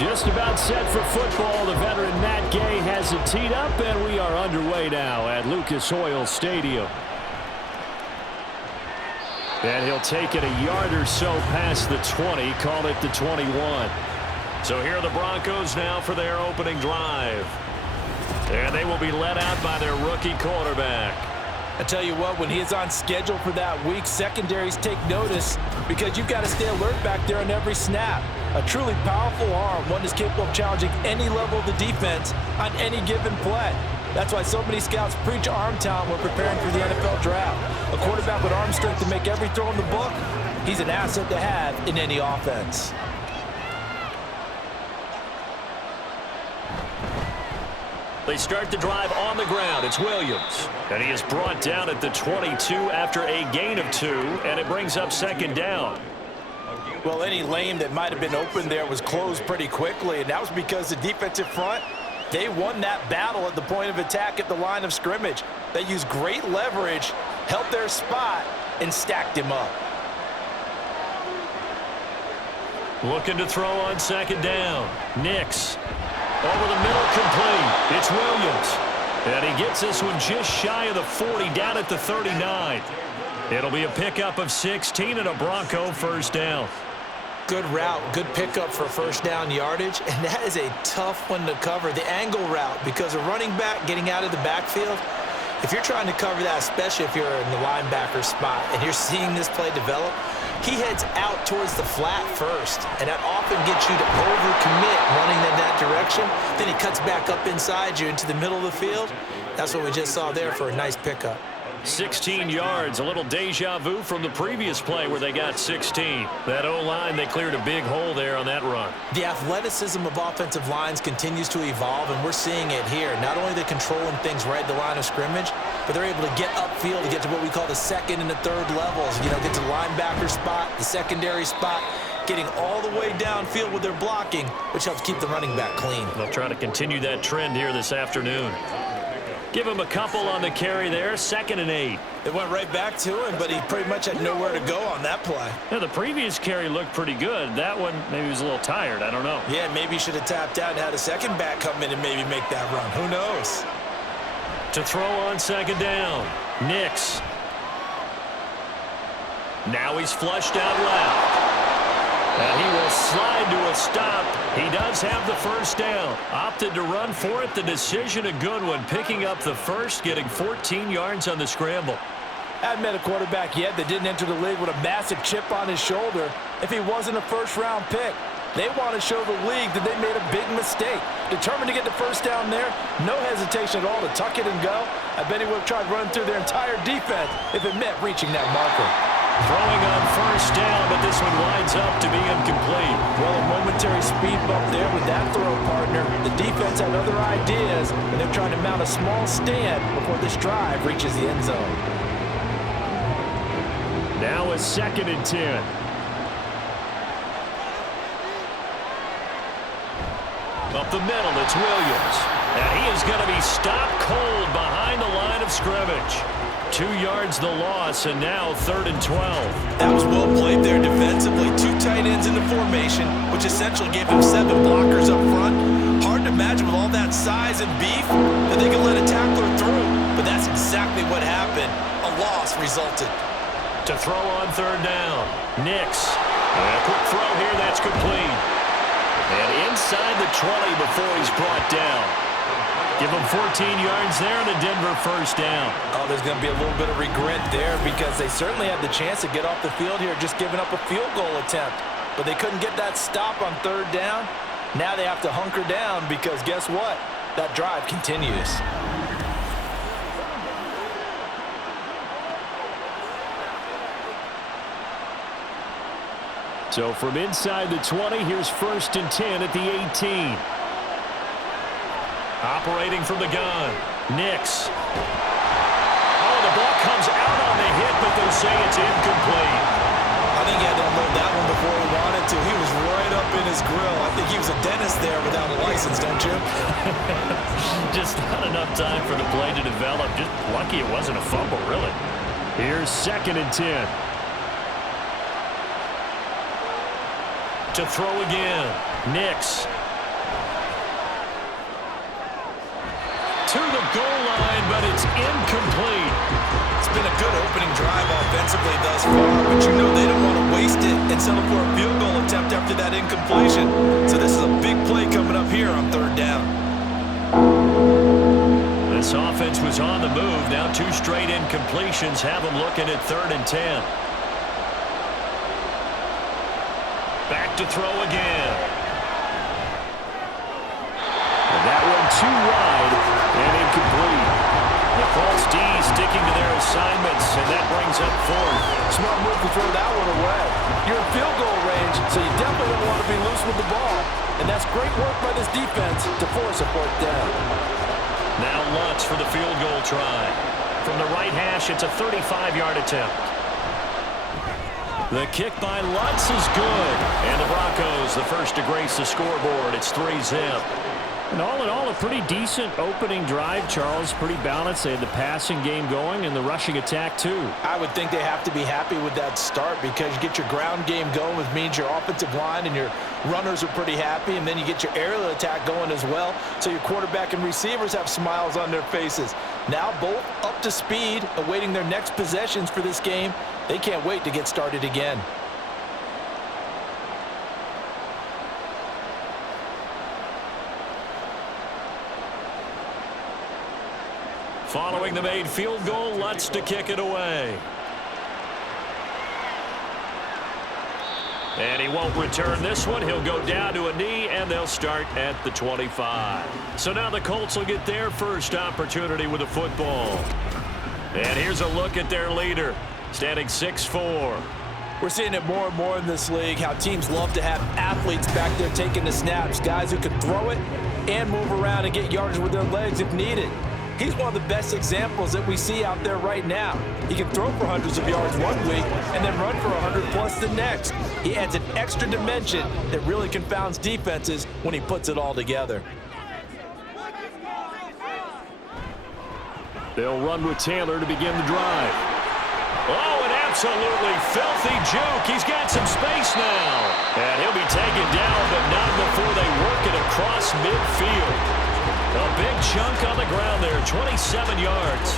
Just about set for football. The veteran Matt Gay has it teed up, and we are underway now at Lucas Oil Stadium. And he'll take it a yard or so past the 20, call it the 21. So here are the Broncos now for their opening drive. And they will be led out by their rookie quarterback. I tell you what, when he is on schedule for that week, secondaries take notice because you've got to stay alert back there on every snap. A truly powerful arm, one that's capable of challenging any level of the defense on any given play. That's why so many scouts preach arm talent when preparing for the NFL draft. A quarterback with arm strength to make every throw in the book, he's an asset to have in any offense. They start the drive on the ground. It's Williams. And he is brought down at the 22 after a gain of 2, and it brings up second down. Well, any lane that might have been open there was closed pretty quickly, and that was because the defensive front, they won that battle at the point of attack at the line of scrimmage. They used great leverage, held their spot, and stacked him up. Looking to throw on second down. Nix. Over the middle, complete. It's Williams. And he gets this one just shy of the 40, down at the 39. It'll be a pickup of 16 and a Bronco first down. Good route, good pickup for first down yardage, and that is a tough one to cover. The angle route, because a running back getting out of the backfield, if you're trying to cover that, especially if you're in the linebacker spot and you're seeing this play develop, he heads out towards the flat first, and that often gets you to overcommit running in that direction. Then he cuts back up inside you into the middle of the field. That's what we just saw there for a nice pickup. 16 yards, a little deja vu from the previous play where they got 16. That O-line, they cleared a big hole there on that run. The athleticism of offensive lines continues to evolve, and we're seeing it here. Not only are they controlling things right at the line of scrimmage, but they're able to get upfield to get to what we call the second and the third levels. You know, get to the linebacker spot, the secondary spot, getting all the way downfield with their blocking, which helps keep the running back clean. They'll try to continue that trend here this afternoon. Give him a couple on the carry there, 2nd and 8. It went right back to him, but he pretty much had nowhere to go on that play. Yeah, the previous carry looked pretty good. That one, maybe he was a little tired. I don't know. Yeah, maybe he should have tapped out and had a second back come in and maybe make that run. Who knows? To throw on second down, Nix. Now he's flushed out left. And he will slide to a stop. He does have the first down. Opted to run for it. The decision a good one. Picking up the first, getting 14 yards on the scramble. I haven't met a quarterback yet that didn't enter the league with a massive chip on his shoulder if he wasn't a first-round pick. They want to show the league that they made a big mistake. Determined to get the first down there, no hesitation at all to tuck it and go. I bet he would have tried running through their entire defense if it meant reaching that marker. Throwing on first down, but this one winds up to be incomplete. Well, a momentary speed bump there with that throw, partner. The defense had other ideas, and they're trying to mount a small stand before this drive reaches the end zone. Now a 2nd and 10. Up the middle, it's Williams. And he is going to be stopped cold behind the line of scrimmage. 2 yards the loss, and now 3rd and 12. That was well played there defensively. 2 tight ends in the formation, which essentially gave him 7 blockers up front. Hard to imagine with all that size and beef that they could let a tackler through. But that's exactly what happened. A loss resulted. To throw on 3rd down, Nix. And a quick throw here, that's complete. And inside the 20 before he's brought down. Give him 14 yards there and a Denver first down. Oh, there's going to be a little bit of regret there because they certainly had the chance to get off the field here just giving up a field goal attempt. But they couldn't get that stop on 3rd down. Now they have to hunker down because guess what? That drive continues. So from inside the 20, here's 1st and 10 at the 18. Operating from the gun, Nix. Oh, the ball comes out on the hit, but they'll say it's incomplete. I think he had to unload that one before he wanted to. He was right up in his grill. I think he was a dentist there without a license, don't you? Just not enough time for the play to develop. Just lucky it wasn't a fumble, really. Here's 2nd and 10. To throw again, Nix. goal line, but it's incomplete. It's been a good opening drive offensively thus far, but you know they don't want to waste it and settle for a field goal attempt after that incompletion. So this is a big play coming up here on third down. This offense was on the move. Now 2 straight incompletions have them looking at 3rd and 10. Back to throw again. And that one too wide and incomplete. The Colts D sticking to their assignments, and that brings up 4th. Smart move to throw that one away. You're in field goal range, so you definitely don't want to be loose with the ball. And that's great work by this defense to force a 4th down. Now Lutz for the field goal try. From the right hash, it's a 35-yard attempt. The kick by Lutz is good. And the Broncos, the first to grace the scoreboard. It's 3-zip. And all in all, a pretty decent opening drive, Charles. Pretty balanced. They had the passing game going and the rushing attack, too. I would think they have to be happy with that start because you get your ground game going, which means your offensive line and your runners are pretty happy, and then you get your aerial attack going as well, so your quarterback and receivers have smiles on their faces. Now both up to speed, awaiting their next possessions for this game. They can't wait to get started again. Following the made field goal, Lutz to kick it away. And he won't return this one. He'll go down to a knee, and they'll start at the 25. So now the Colts will get their first opportunity with the football. And here's a look at their leader, standing 6'4". We're seeing it more and more in this league, how teams love to have athletes back there taking the snaps, guys who can throw it and move around and get yardage with their legs if needed. He's one of the best examples that we see out there right now. He can throw for hundreds of yards one week and then run for 100+ the next. He adds an extra dimension that really confounds defenses when he puts it all together. They'll run with Taylor to begin the drive. Oh, an absolutely filthy juke. He's got some space now. And he'll be taken down, but not before they work it across midfield. A big chunk on the ground there, 27 yards.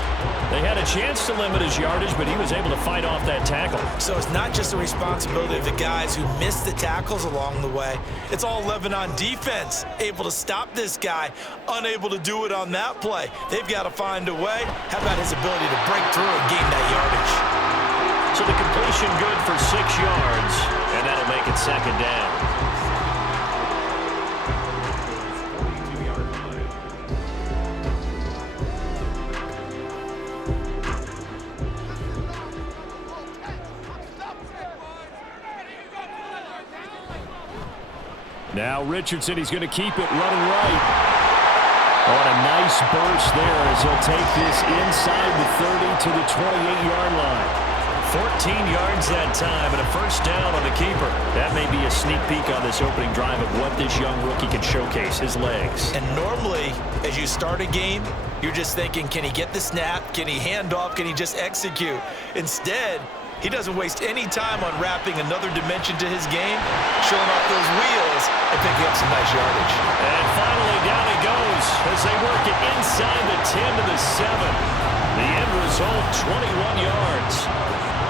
They had a chance to limit his yardage, but he was able to fight off that tackle. So it's not just the responsibility of the guys who missed the tackles along the way. It's all 11 on defense, able to stop this guy, unable to do it on that play. They've got to find a way. How about his ability to break through and gain that yardage? So the completion good for 6 yards, and that'll make it 2nd down. Now Richardson, he's going to keep it running right. Oh, and a nice burst there as he'll take this inside the 30 to the 28-yard line. 14 yards that time and a first down on the keeper. That may be a sneak peek on this opening drive of what this young rookie can showcase, his legs. And normally, as you start a game, you're just thinking, can he get the snap? Can he hand off? Can he just execute? Instead, he doesn't waste any time on wrapping another dimension to his game, showing off those wheels and picking up some nice yardage. And finally, down he goes as they work it inside the 10 to the 7. The end result, 21 yards.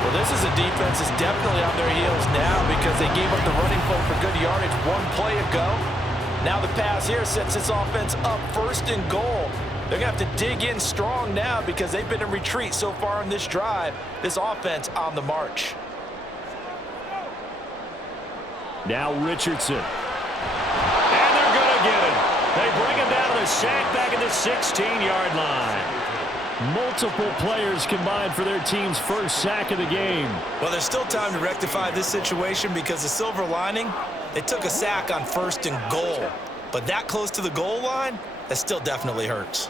Well, this is a defense that's definitely on their heels now because they gave up the running play for good yardage one play ago. Now the pass here sets this offense up 1st and goal. They're going to have to dig in strong now because they've been in retreat so far in this drive. This offense on the march. Now Richardson. And they're going to get him. They bring him down to the sack back at the 16-yard line. Multiple players combined for their team's first sack of the game. Well, there's still time to rectify this situation because the silver lining, they took a sack on 1st and goal. But that close to the goal line, that still definitely hurts.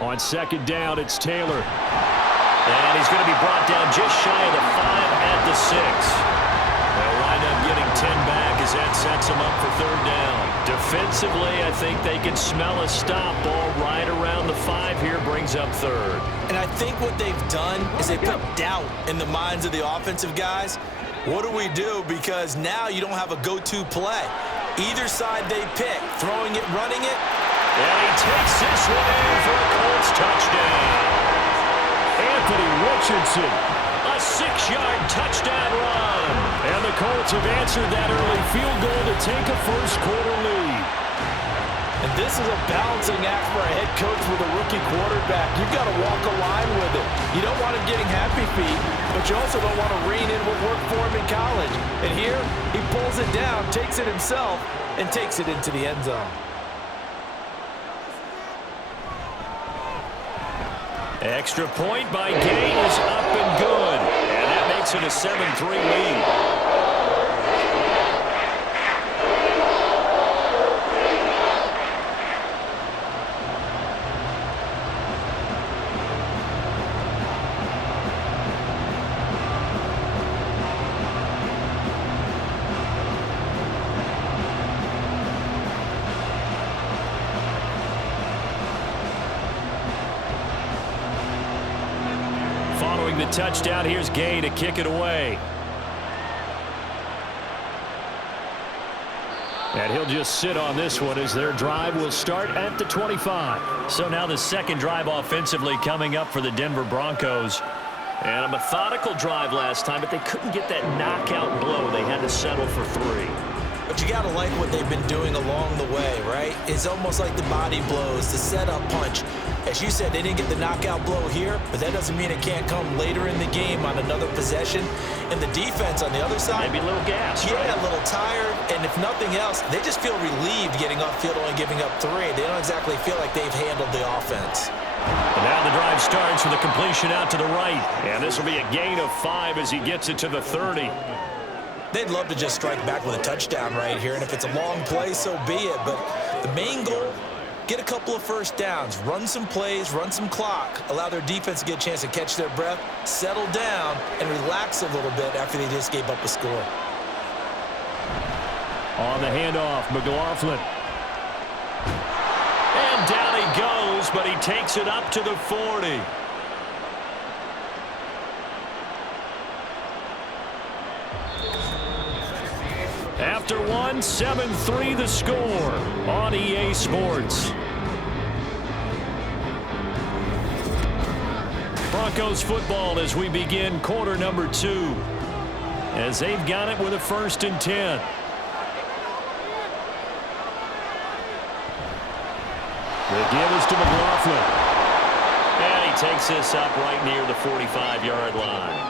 On 2nd down, it's Taylor. And he's going to be brought down just shy of the 5 at the 6. They'll wind up getting 10 back as that sets them up for 3rd down. Defensively, I think they can smell a stop ball right around the 5 here, brings up 3rd. And I think what they've done is they put doubt in the minds of the offensive guys. What do we do? Because now you don't have a go-to play. Either side they pick, throwing it, running it. And he takes this one in for a Colts touchdown. Anthony Richardson, a 6-yard touchdown run. And the Colts have answered that early field goal to take a first-quarter lead. And this is a balancing act for a head coach with a rookie quarterback. You've got to walk a line with it. You don't want him getting happy feet, but you also don't want to rein in what worked for him in college. And here, he pulls it down, takes it himself, and takes it into the end zone. Extra point by Gay is up and good. And that makes it a 7-3 lead. Following the touchdown, here's Gay to kick it away. And he'll just sit on this one as their drive will start at the 25. So now the second drive offensively coming up for the Denver Broncos. And a methodical drive last time, but they couldn't get that knockout blow. They had to settle for 3. But you got to like what they've been doing along the way, right? It's almost like the body blows, the setup punch. As you said, they didn't get the knockout blow here, but that doesn't mean it can't come later in the game on another possession. And the defense on the other side, maybe a little gas. Yeah, right? a little tired. And if nothing else, they just feel relieved getting upfield, only giving up 3. They don't exactly feel like they've handled the offense. And now the drive starts with a completion out to the right. And this will be a gain of 5 as he gets it to the 30. They'd love to just strike back with a touchdown right here, and if it's a long play, so be it. But the main goal, get a couple of first downs, run some plays, run some clock, allow their defense to get a chance to catch their breath, settle down, and relax a little bit after they just gave up a score. On the handoff, McLaughlin. And down he goes, but he takes it up to the 40. After 7-3 the score on EA Sports. Broncos football as we begin quarter number 2. As they've got it with a 1st and 10. The give is to McLaughlin. And he takes this up right near the 45-yard line.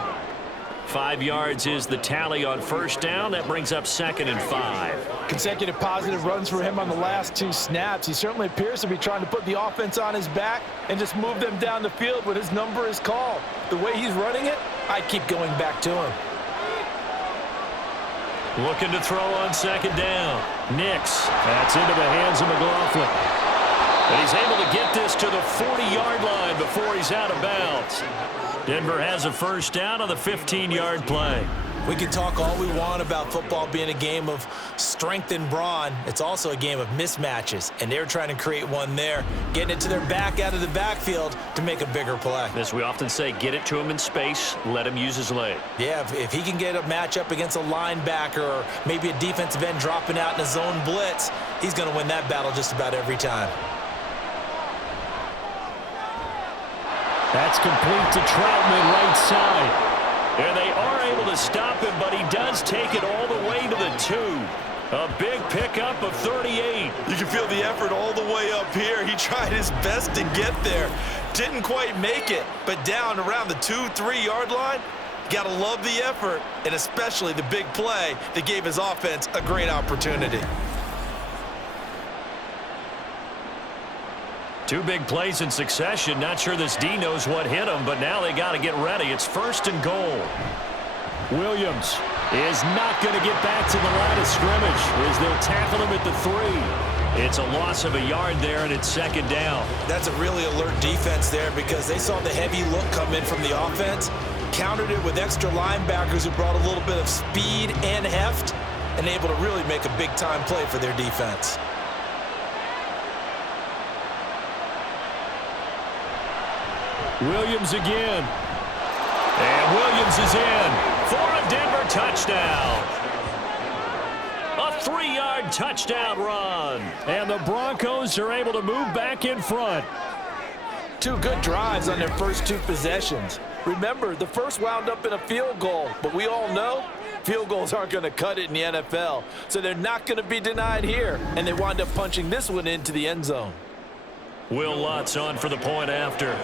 5 yards is the tally on first down. That brings up 2nd and 5. Consecutive positive runs for him on the last 2 snaps. He certainly appears to be trying to put the offense on his back and just move them down the field when his number is called. The way he's running it, I keep going back to him. Looking to throw on 2nd down. Nix. That's into the hands of McLaughlin. And he's able to get this to the 40-yard line before he's out of bounds. Denver has a first down on the 15-yard play. We can talk all we want about football being a game of strength and brawn. It's also a game of mismatches, and they're trying to create one there, getting it to their back out of the backfield to make a bigger play. As we often say, get it to him in space, let him use his leg. Yeah, if he can get a matchup against a linebacker or maybe a defensive end dropping out in a zone blitz, he's going to win that battle just about every time. That's complete to Troutman right side. And they are able to stop him, but he does take it all the way to the 2. A big pickup of 38. You can feel the effort all the way up here. He tried his best to get there. Didn't quite make it, but down around the 2-3 yard line, got to love the effort, and especially the big play that gave his offense a great opportunity. 2 big plays in succession. Not sure this D knows what hit him, but now they got to get ready. It's 1st and goal. Williams is not going to get back to the line of scrimmage as they'll tackle him at the 3. It's a loss of a yard there, and it's 2nd down. That's a really alert defense there because they saw the heavy look come in from the offense, countered it with extra linebackers who brought a little bit of speed and heft, and able to really make a big-time play for their defense. Williams again. And Williams is in for a Denver touchdown. A 3-yard touchdown run. And the Broncos are able to move back in front. 2 good drives on their first 2 possessions. Remember, the first wound up in a field goal, but we all know field goals aren't going to cut it in the NFL, so they're not going to be denied here, and they wind up punching this one into the end zone. Will Lutz on for the point after.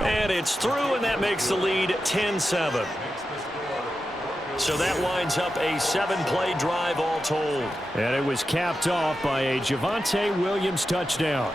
And it's through, and that makes the lead 10-7. So that winds up a 7-play drive all told. And it was capped off by a Javonte Williams touchdown.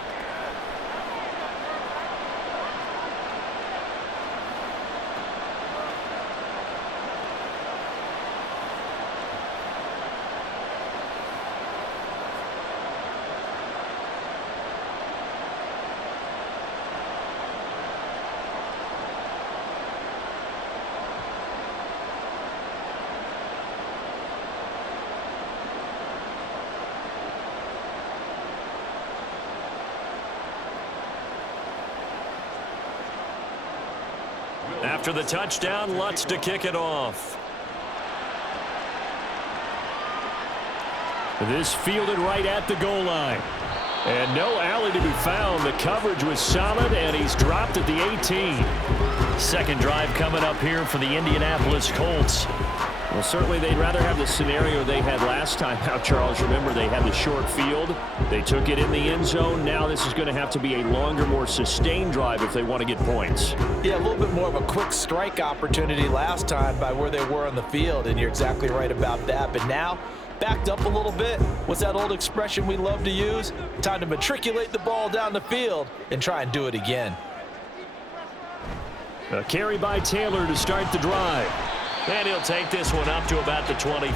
After the touchdown, Lutz to kick it off. This fielded right at the goal line. And no alley to be found. The coverage was solid, and he's dropped at the 18. Second drive coming up here for the Indianapolis Colts. Well, certainly they'd rather have the scenario they had last time out, Charles. Remember, they had the short field. They took it in the end zone. Now this is going to have to be a longer, more sustained drive if they want to get points. Yeah, a little bit more of a quick strike opportunity last time by where they were on the field, and you're exactly right about that. But now, backed up a little bit. What's that old expression we love to use? Time to matriculate the ball down the field and try and do it again. A carry by Taylor to start the drive. And he'll take this one up to about the 23.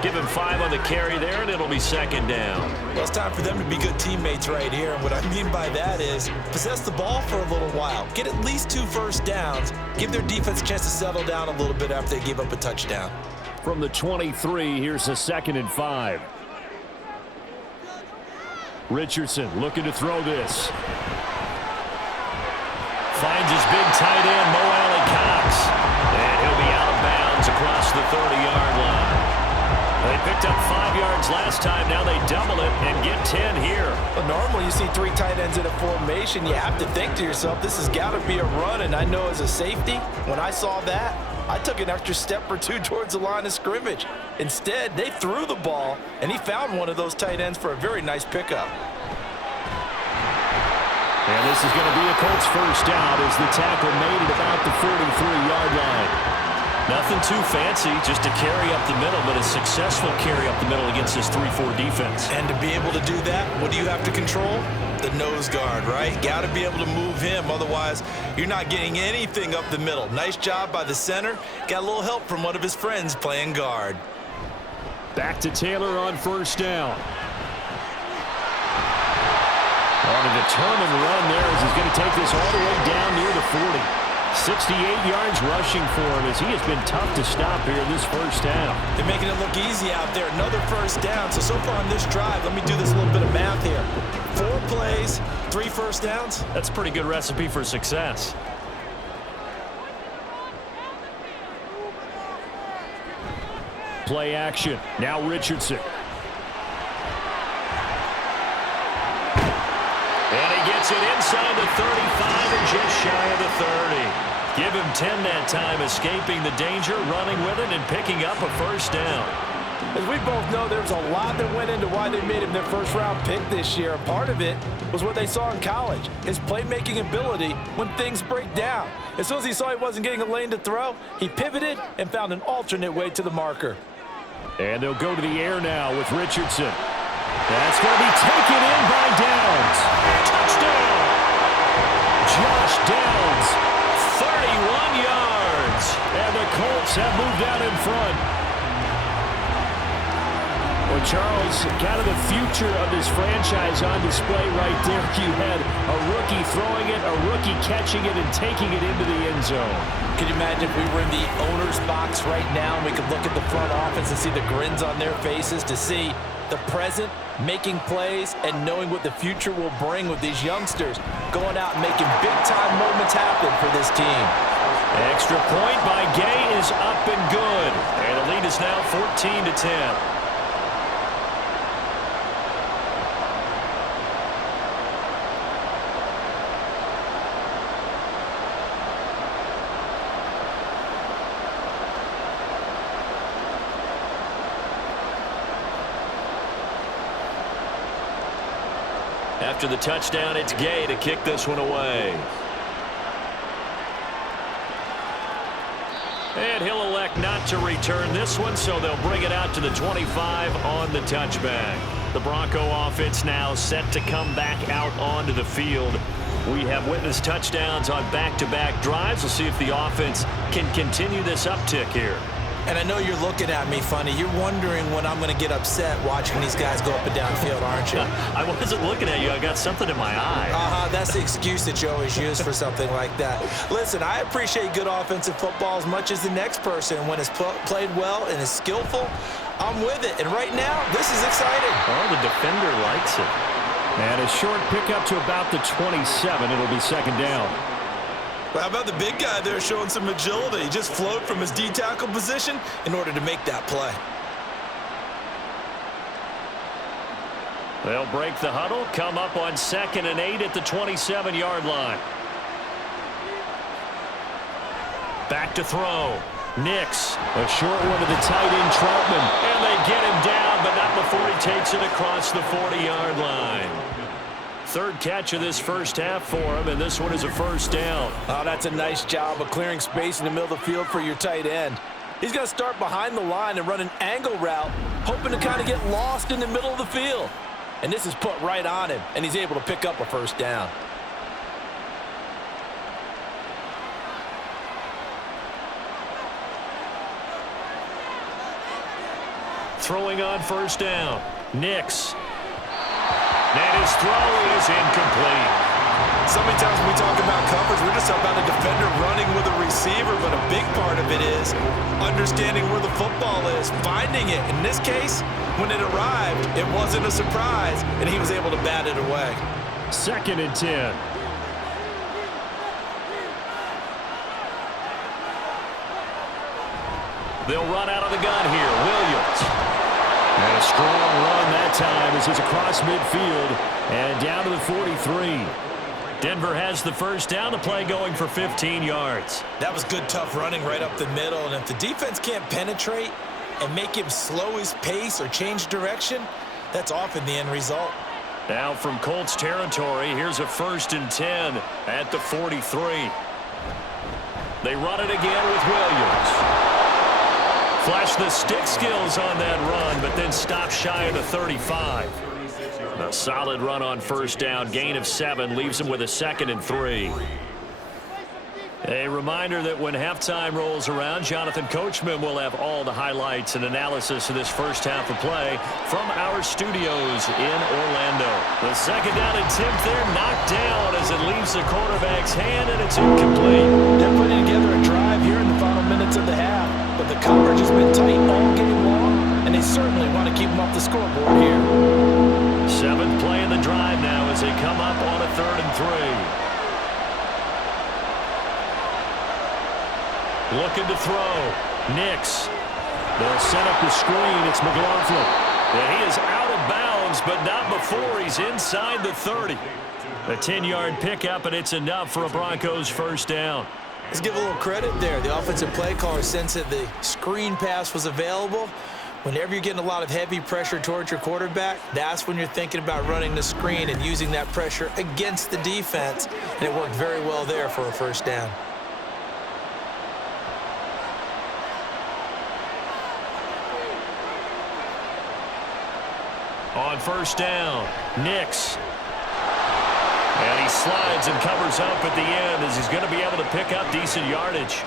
Give him 5 on the carry there, and it'll be second down. Well, it's time for them to be good teammates right here. And what I mean by that is possess the ball for a little while. Get at least 2 first downs. Give their defense a chance to settle down a little bit after they give up a touchdown. From the 23, here's a 2nd and 5. Richardson looking to throw this. Finds his big tight end, Mo Alley-Cox. And he'll be out of bounds across the 30-yard line. They picked up 5 yards last time. Now they double it and get 10 here. Well, normally you see 3 tight ends in a formation. You have to think to yourself, this has got to be a run. And I know as a safety, when I saw that, I took an extra step or 2 towards the line of scrimmage. Instead, they threw the ball, and he found one of those tight ends for a very nice pickup. And this is going to be a Colts first down as the tackle made it about the 43-yard line. Nothing too fancy, just a carry up the middle, but a successful carry up the middle against this 3-4 defense. And to be able to do that, what do you have to control? The nose guard, right? Got to be able to move him, otherwise you're not getting anything up the middle. Nice job by the center. Got a little help from one of his friends playing guard. Back to Taylor on first down. On a determined run there as he's going to take this all the way down near the 40. 68 yards rushing for him as he has been tough to stop here in this first down. They're making it look easy out there. Another first down. So far on this drive, let me do this little bit of math here. 4 plays, 3 first downs. That's a pretty good recipe for success. Play action. Now Richardson. And he gets it inside the 35 and just shy of the 30. Give him 10 that time, escaping the danger, running with it, and picking up a first down. As we both know, there's a lot that went into why they made him their first-round pick this year. Part of it was what they saw in college, his playmaking ability when things break down. As soon as he saw he wasn't getting a lane to throw, he pivoted and found an alternate way to the marker. And they'll go to the air now with Richardson. That's going to be taken in by Downs. Touchdown! Josh Downs, 31 yards. And the Colts have moved out in front. Well, Charles, kind of the future of this franchise on display right there. You had a rookie throwing it, a rookie catching it, and taking it into the end zone. Can you imagine if we were in the owner's box right now and we could look at the front office and see the grins on their faces, to see the present making plays and knowing what the future will bring with these youngsters going out and making big-time moments happen for this team. Extra point by Gay is up and good. And the lead is now 14-10. After the touchdown, it's Gay to kick this one away. And he'll elect not to return this one, so they'll bring it out to the 25 on the touchback. The Bronco offense now set to come back out onto the field. We have witnessed touchdowns on back-to-back drives. We'll see if the offense can continue this uptick here. And I know you're looking at me funny. You're wondering when I'm going to get upset watching these guys go up and down field, aren't you? I wasn't looking at you. I got something in my eye. That's the excuse that you always use for something like that. Listen, I appreciate good offensive football as much as the next person. When it's played well and is skillful, I'm with it. And right now, this is exciting. Oh, the defender likes it. And a short pickup to about the 27. It'll be second down. Well, how about the big guy there showing some agility? He just flowed from his D-tackle position in order to make that play. They'll break the huddle, come up on 2nd and 8 at the 27-yard line. Back to throw. Nix. A short one to the tight end, Troutman. And they get him down, but not before he takes it across the 40-yard line. Third catch of this first half for him, and this one is a first down. Oh, that's a nice job of clearing space in the middle of the field for your tight end. He's going to start behind the line and run an angle route, hoping to kind of get lost in the middle of the field. And this is put right on him, and he's able to pick up a first down. Throwing on first down. Nix. And his throw is incomplete. So many times when we talk about coverage, we're just talking about a defender running with a receiver, but a big part of it is understanding where the football is, finding it. In this case, when it arrived, it wasn't a surprise, and he was able to bat it away. 2nd and 10. They'll run out of the gun here. Williams. And a strong run that time as he's across midfield and down to the 43. Denver has the first down, to play going for 15 yards. That was good, tough running right up the middle, and if the defense can't penetrate and make him slow his pace or change direction, that's often the end result. Now from Colts territory, here's a 1st and 10 at the 43. They run it again with Williams. Flash the stick skills on that run, but then stop shy of the 35. A solid run on first down. Gain of 7 leaves him with a 2nd and 3. A reminder that when halftime rolls around, Jonathan Coachman will have all the highlights and analysis of this first half of play from our studios in Orlando. The 2nd down attempt there knocked down as it leaves the quarterback's hand, and it's incomplete. They're putting together a drive here in the final minutes of the half, but the coverage has been tight all game long, and they certainly want to keep them off the scoreboard here. 7th play in the drive now as they come up on a 3rd and 3. Looking to throw. Nix. They'll set up the screen. It's McLaughlin. And he is out of bounds, but not before he's inside the 30. A 10-yard pickup, and it's enough for a Broncos first down. Let's give a little credit there. The offensive play caller sensed that the screen pass was available. Whenever you're getting a lot of heavy pressure towards your quarterback, that's when you're thinking about running the screen and using that pressure against the defense. And it worked very well there for a first down. On first down, Nix. And he slides and covers up at the end as he's going to be able to pick up decent yardage.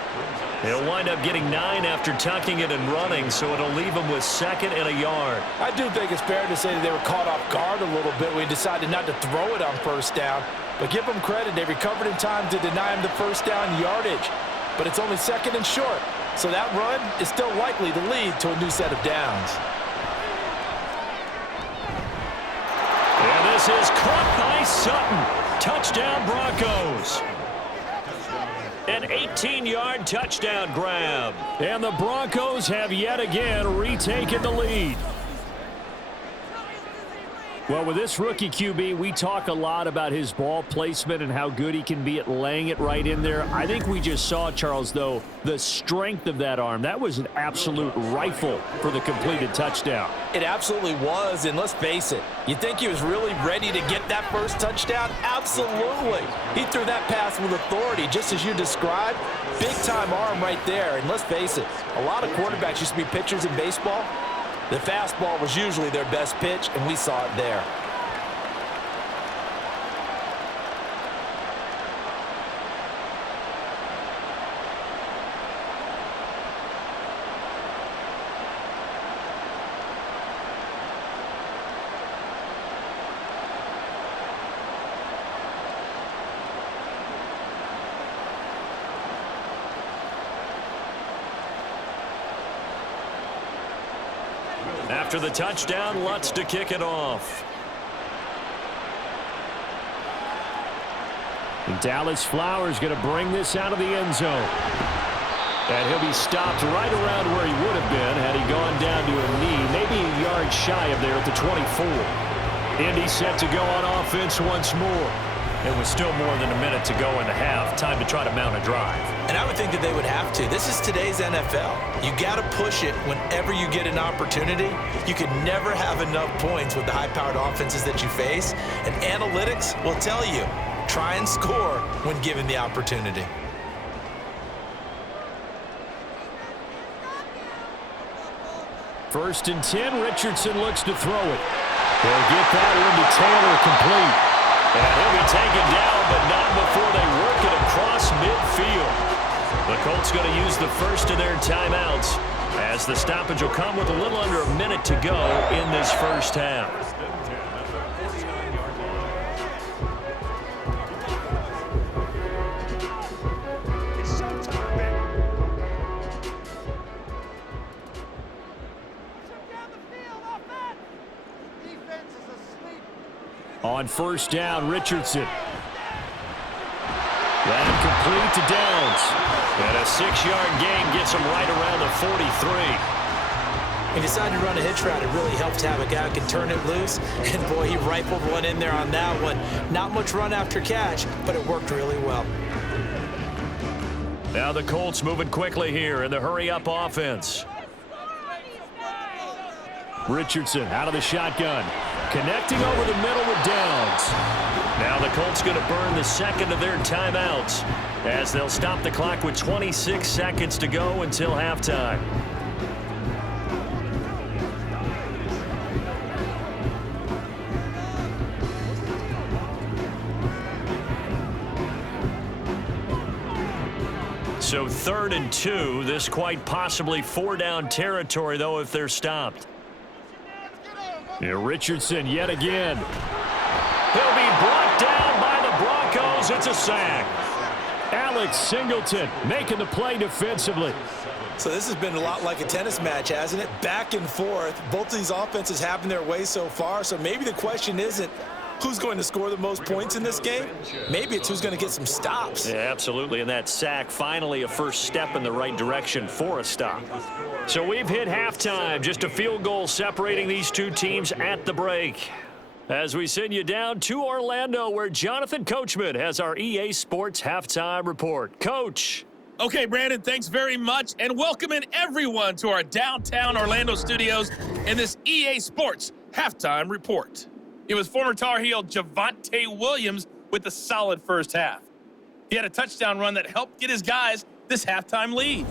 He'll wind up getting 9 after tucking it and running, so it'll leave him with 2nd and a yard. I do think it's fair to say that they were caught off guard a little bit when he decided not to throw it on first down. But give them credit, they recovered in time to deny him the first down yardage. But it's only 2nd and short, so that run is still likely to lead to a new set of downs. And this is caught by Sutton. Touchdown, Broncos. An 18-yard touchdown grab. And the Broncos have yet again retaken the lead. Well, with this rookie QB, we talk a lot about his ball placement and how good he can be at laying it right in there. I think we just saw, Charles, though, the strength of that arm. That was an absolute rifle for the completed touchdown. It absolutely was, and let's face it, you think he was really ready to get that first touchdown? Absolutely. He threw that pass with authority, just as you described. Big-time arm right there, and let's face it, a lot of quarterbacks used to be pitchers in baseball. The fastball was usually their best pitch, and we saw it there. After the touchdown, Lutz to kick it off. And Dallas Flowers going to bring this out of the end zone. And he'll be stopped right around where he would have been had he gone down to a knee, maybe a yard shy of there at the 24. Indy set to go on offense once more. It was still more than a minute to go in the half. Time to try to mount a drive. And I would think that they would have to. This is today's NFL. You got to push it whenever you get an opportunity. You can never have enough points with the high-powered offenses that you face. And analytics will tell you, try and score when given the opportunity. First and 10, Richardson looks to throw it. They'll get that one to Taylor complete. And he'll be taken down, but not before they work it across midfield. The Colts going to use the first of their timeouts as the stoppage will come with a little under a minute to go in this first half. On first down, Richardson. That complete to Downs. And a 6-yard gain gets him right around the 43. He decided to run a hitch route. It really helped to have a guy who can turn it loose. And, boy, he rifled one in there on that one. Not much run after catch, but it worked really well. Now the Colts moving quickly here in the hurry-up offense. Richardson out of the shotgun. Connecting over the middle with Downs. Now the Colts going to burn the second of their timeouts as they'll stop the clock with 26 seconds to go until halftime. So 3rd and 2. This quite possibly 4-down territory, though, if they're stopped. Yeah, Richardson yet again. He'll be brought down by the Broncos. It's a sack. Alex Singleton making the play defensively. So this has been a lot like a tennis match, hasn't it? Back and forth. Both of these offenses having their way so far. So maybe the question isn't who's going to score the most points in this game. Maybe it's who's going to get some stops. Yeah, absolutely. And that sack, finally a first step in the right direction for a stop. So we've hit halftime. Just a field goal separating these two teams at the break. As we send you down to Orlando, where Jonathan Coachman has our EA Sports Halftime Report. Coach. Okay, Brandon, thanks very much, and welcome in everyone to our downtown Orlando studios in this EA Sports Halftime Report. It was former Tar Heel Javonte Williams with a solid first half. He had a touchdown run that helped get his guys this halftime lead.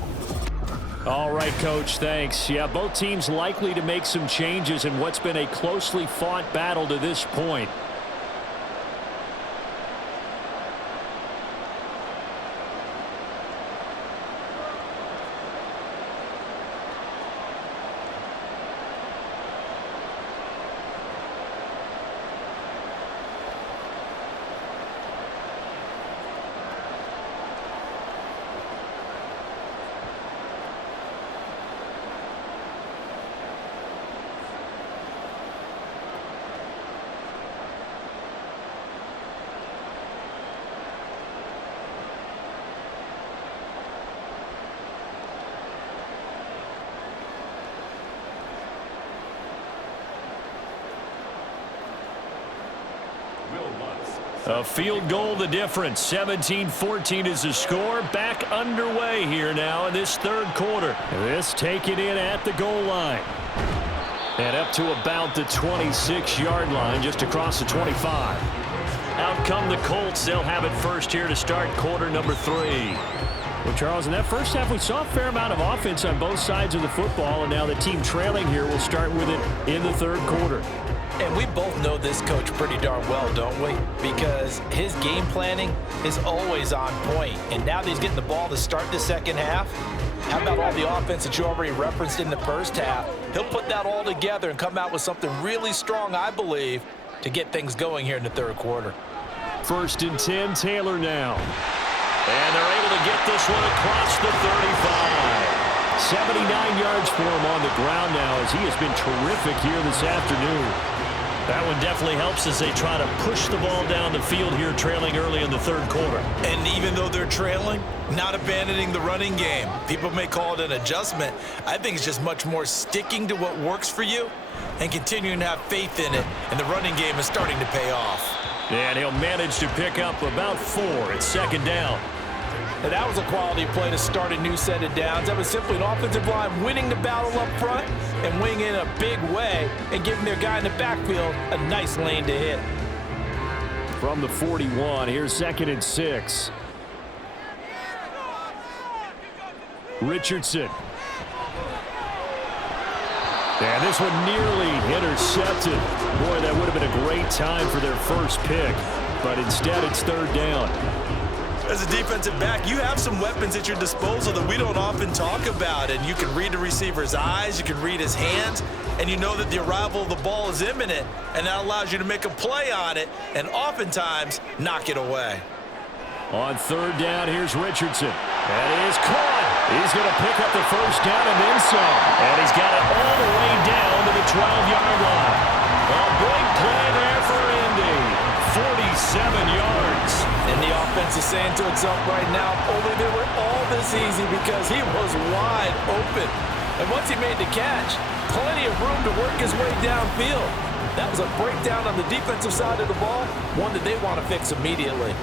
All right, Coach, thanks. Yeah, both teams likely to make some changes in what's been a closely fought battle to this point. A field goal the difference. 17-14 is the score. Back underway here now in this third quarter. This taken in at the goal line. And up to about the 26-yard line, just across the 25. Out come the Colts. They'll have it first here to start quarter number 3. Well, Charles, in that first half, we saw a fair amount of offense on both sides of the football, and now the team trailing here will start with it in the third quarter. And we both know this coach pretty darn well, don't we? Because his game planning is always on point. And now that he's getting the ball to start the second half, how about all the offense that you already referenced in the first half? He'll put that all together and come out with something really strong, I believe, to get things going here in the third quarter. First and 10, Taylor now. And they're able to get this one across the 35. 79 yards for him on the ground now as he has been terrific here this afternoon. That one definitely helps as they try to push the ball down the field here, trailing early in the third quarter. And even though they're trailing, not abandoning the running game. People may call it an adjustment. I think it's just much more sticking to what works for you and continuing to have faith in it. And the running game is starting to pay off. And he'll manage to pick up about 4 at second down. And that was a quality play to start a new set of downs. That was simply an offensive line winning the battle up front and winning in a big way and giving their guy in the backfield a nice lane to hit. From the 41, here's second and 6. Richardson. And this one nearly intercepted. Boy, that would have been a great time for their first pick. But instead, it's third down. As a defensive back, you have some weapons at your disposal that we don't often talk about. And you can read the receiver's eyes, you can read his hands, and you know that the arrival of the ball is imminent, and that allows you to make a play on it and oftentimes knock it away. On third down, here's Richardson. And he is caught. He's going to pick up the first down and then some. And he's got it all the way down to the 12-yard line. A big play there for Indy. 47 yards. And the offense is saying to itself right now, only they were all this easy because he was wide open. And once he made the catch, plenty of room to work his way downfield. That was a breakdown on the defensive side of the ball, one that they want to fix immediately.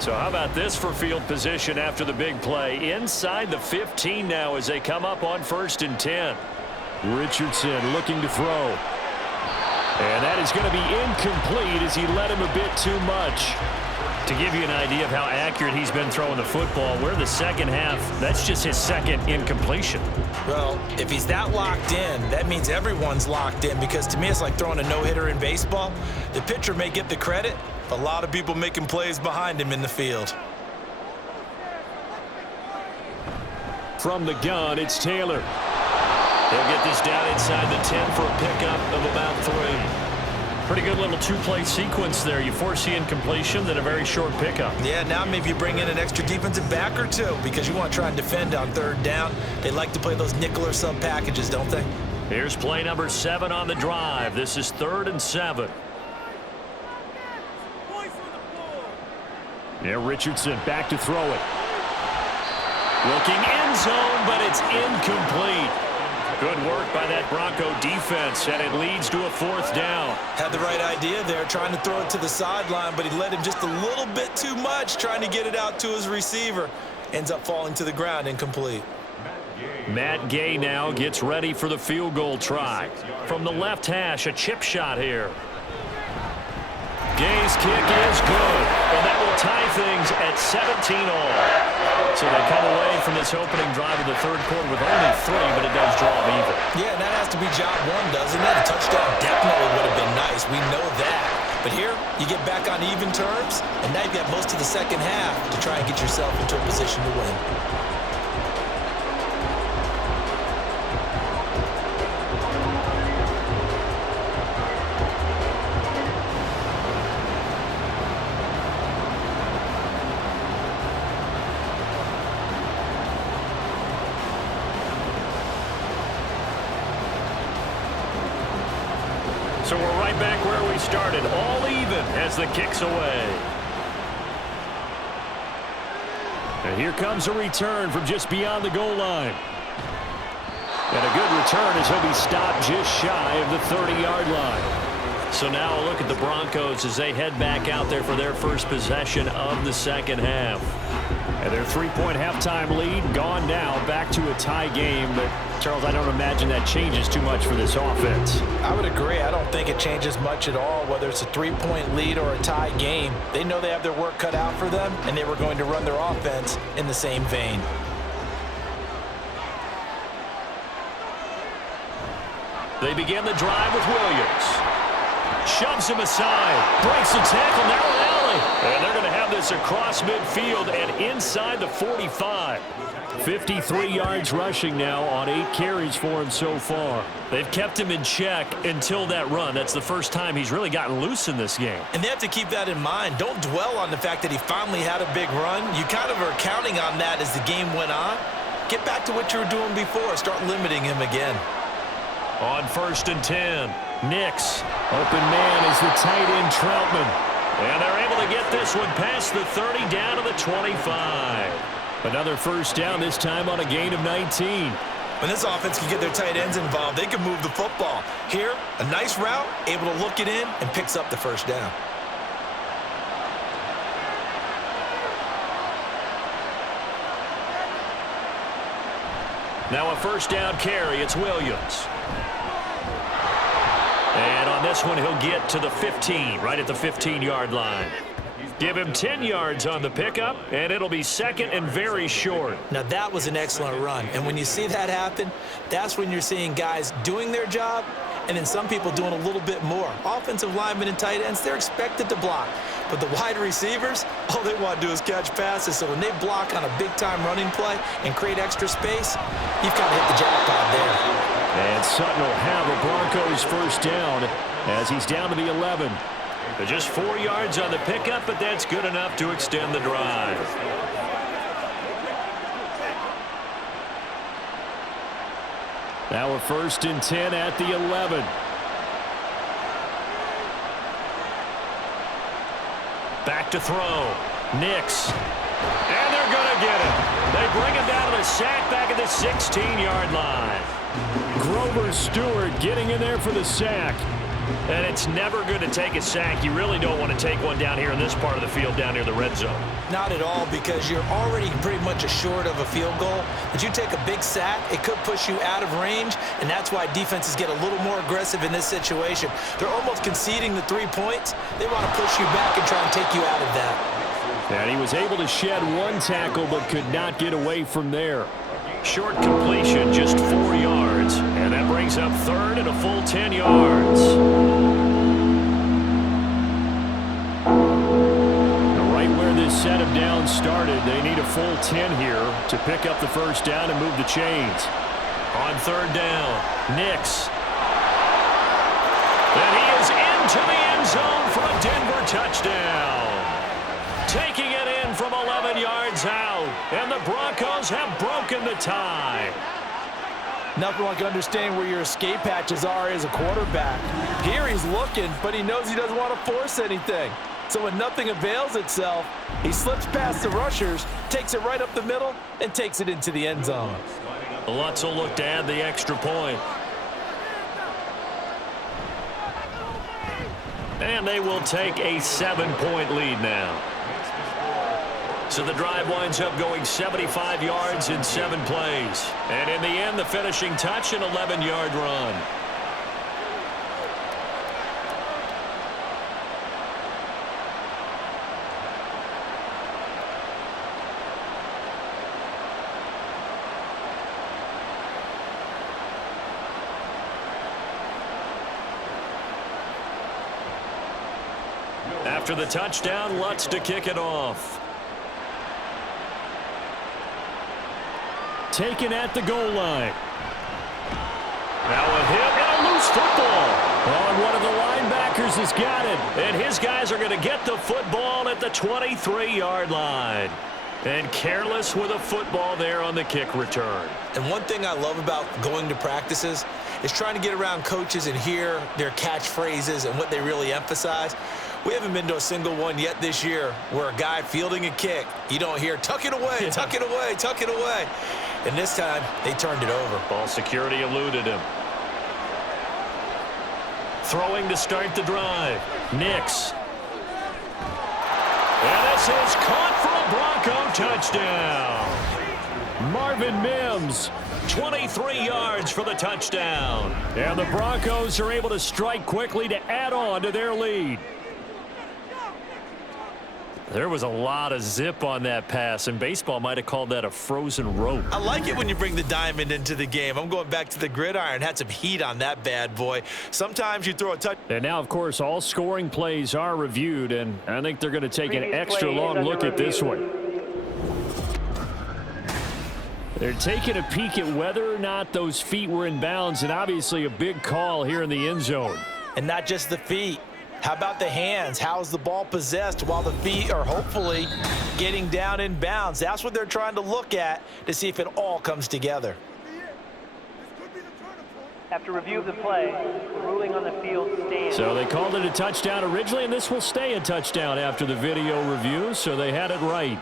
So how about this for field position after the big play? Inside the 15 now as they come up on first and 10. Richardson looking to throw. And that is going to be incomplete as he led him a bit too much. To give you an idea of how accurate he's been throwing the football, we're the second half. That's just his second incompletion. Well, if he's that locked in, that means everyone's locked in, because to me it's like throwing a no-hitter in baseball. The pitcher may get the credit, but a lot of people making plays behind him in the field. From the gun, it's Taylor. He'll get this down inside the 10 for a pickup of about 3. Pretty good little two-play sequence there. You force the incompletion, then a very short pickup. Yeah, now maybe you bring in an extra defensive back or two because you want to try and defend on third down. They like to play those nickel or sub packages, don't they? Here's play number 7 on the drive. This is 3rd and 7. Yeah, Richardson back to throw it. Looking end zone, but it's incomplete. Good work by that Bronco defense, and it leads to a 4th down. Had the right idea there, trying to throw it to the sideline, but he led him just a little bit too much, trying to get it out to his receiver. Ends up falling to the ground, incomplete. Matt Gay now gets ready for the field goal try. From the left hash, a chip shot here. Gay's kick is good, and that will tie things at 17-all. So they come away from this opening drive of the third quarter with only 3, but it does draw them even. Yeah, and that has to be job 1, doesn't it? A touchdown definitely would have been nice. We know that. But here, you get back on even terms, and now you've got most of the second half to try and get yourself into a position to win. So we're right back where we started, all even as the kick's away. And here comes a return from just beyond the goal line. And a good return as he'll be stopped just shy of the 30-yard line. So now a look at the Broncos as they head back out there for their first possession of the second half. And their 3-point halftime lead gone now, back to a tie game. But, Charles, I don't imagine that changes too much for this offense. I would agree. I don't think it changes much at all, whether it's a 3-point lead or a tie game. They know they have their work cut out for them, and they were going to run their offense in the same vein. They begin the drive with Williams. Shoves him aside. Breaks the tackle. Now an alley. And they're going to have this across midfield and inside the 45. 53 yards rushing now on 8 carries for him so far. They've kept him in check until that run. That's the first time he's really gotten loose in this game. And they have to keep that in mind. Don't dwell on the fact that he finally had a big run. You kind of are counting on that as the game went on. Get back to what you were doing before. Start limiting him again. On 1st and 10, Nix. Open man is the tight end Troutman. And they're able to get this one past the 30 down to the 25. Another first down, this time on a gain of 19. When this offense can get their tight ends involved, they can move the football. Here, a nice route, able to look it in, and picks up the first down. Now a first down carry, it's Williams. And on this one, he'll get to the 15, right at the 15-yard line. Give him 10 yards on the pickup, and it'll be second and very short. Now, that was an excellent run. And when you see that happen, that's when you're seeing guys doing their job and then some people doing a little bit more. Offensive linemen and tight ends, they're expected to block. But the wide receivers, all they want to do is catch passes. So when they block on a big-time running play and create extra space, you've kind of hit the jackpot there. And Sutton will have a Broncos first down as he's down to the 11. Just 4 yards on the pickup, but that's good enough to extend the drive. Now a 1st and 10 at the 11. Back to throw. Nix. And they're going to get it. They bring him down to the sack back at the 16-yard line. Grover Stewart getting in there for the sack. And it's never good to take a sack. You really don't want to take one down here in this part of the field down near the red zone. Not at all, because you're already pretty much assured of a field goal. But you take a big sack, it could push you out of range, and that's why defenses get a little more aggressive in this situation. They're almost conceding the 3 points. They want to push you back and try and take you out of that. And he was able to shed 1 tackle but could not get away from there. Short completion, just 4 yards. And that brings up 3rd and a full 10 yards. Right where this set of downs started, they need a full 10 here to pick up the first down and move the chains. On 3rd down, Nix. And he is into the end zone for a Denver touchdown. Taking it in from 11 yards out, and the Broncos have broken the tie. Nothing like understanding where your escape hatches are as a quarterback. Here he's looking, but he knows he doesn't want to force anything. So when nothing avails itself, he slips past the rushers, takes it right up the middle, and takes it into the end zone. Lutz will look to add the extra point. And they will take a 7-point lead now. So the drive winds up going 75 yards in 7 plays. And in the end, the finishing touch, an 11-yard run. After the touchdown, Lutz to kick it off. Taken at the goal line. Now a hit and a loose football. Oh, one of the linebackers has got it. And his guys are going to get the football at the 23-yard line. And careless with a football there on the kick return. And one thing I love about going to practices is trying to get around coaches and hear their catchphrases and what they really emphasize. We haven't been to a single one yet this year where a guy fielding a kick, you don't hear, tuck it away, tuck it away, tuck it away. And this time, they turned it over. Ball security eluded him. throwing to start the drive. Nix. And this is caught for a Bronco touchdown. Marvin Mims, 23 yards for the touchdown. And the Broncos are able to strike quickly to add on to their lead. There was a lot of zip on that pass, and baseball might have called that a frozen rope. I like it when you bring the diamond into the game. I'm going back to the gridiron. Had some heat on that bad boy. Sometimes you throw a touch. And now, of course, all scoring plays are reviewed, and I think they're going to take an extra long look at this one. They're taking a peek at whether or not those feet were in bounds, and obviously a big call here in the end zone. And not just the feet. How about the hands? How's the ball possessed while the feet are hopefully getting down in bounds? That's what they're trying to look at to see if it all comes together. After review of the play, the ruling on the field stands. So they called it a touchdown originally, and this will stay a touchdown after the video review, so they had it right.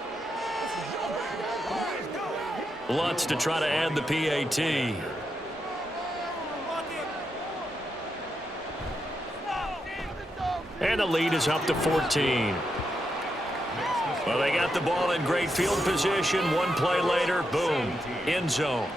Lutz to try to add the PAT. And the lead is up to 14. Well, they got the ball in great field position. One play later, boom, end zone.